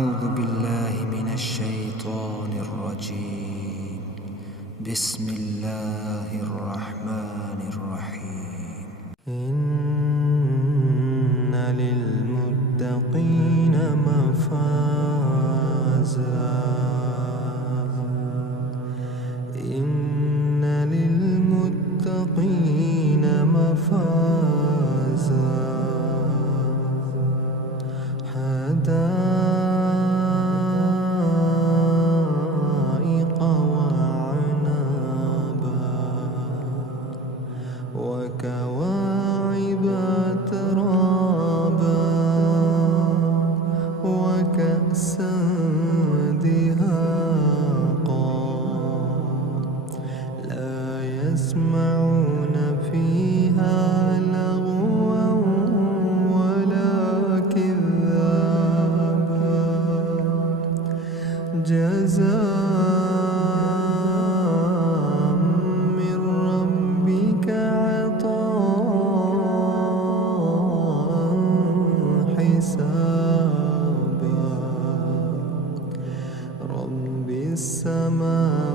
أعوذ بالله من الشيطان الرجيم. بسم الله الرحمن الرحيم. إن للمتقين مفازا إن للمتقين مفازا حدائق وعنبا وكواعب ترابا وكأسا دهاقا لا يسمعون فيها لغوا ولا كذابا جزاء من ربك عطاء حسابا رب السماوات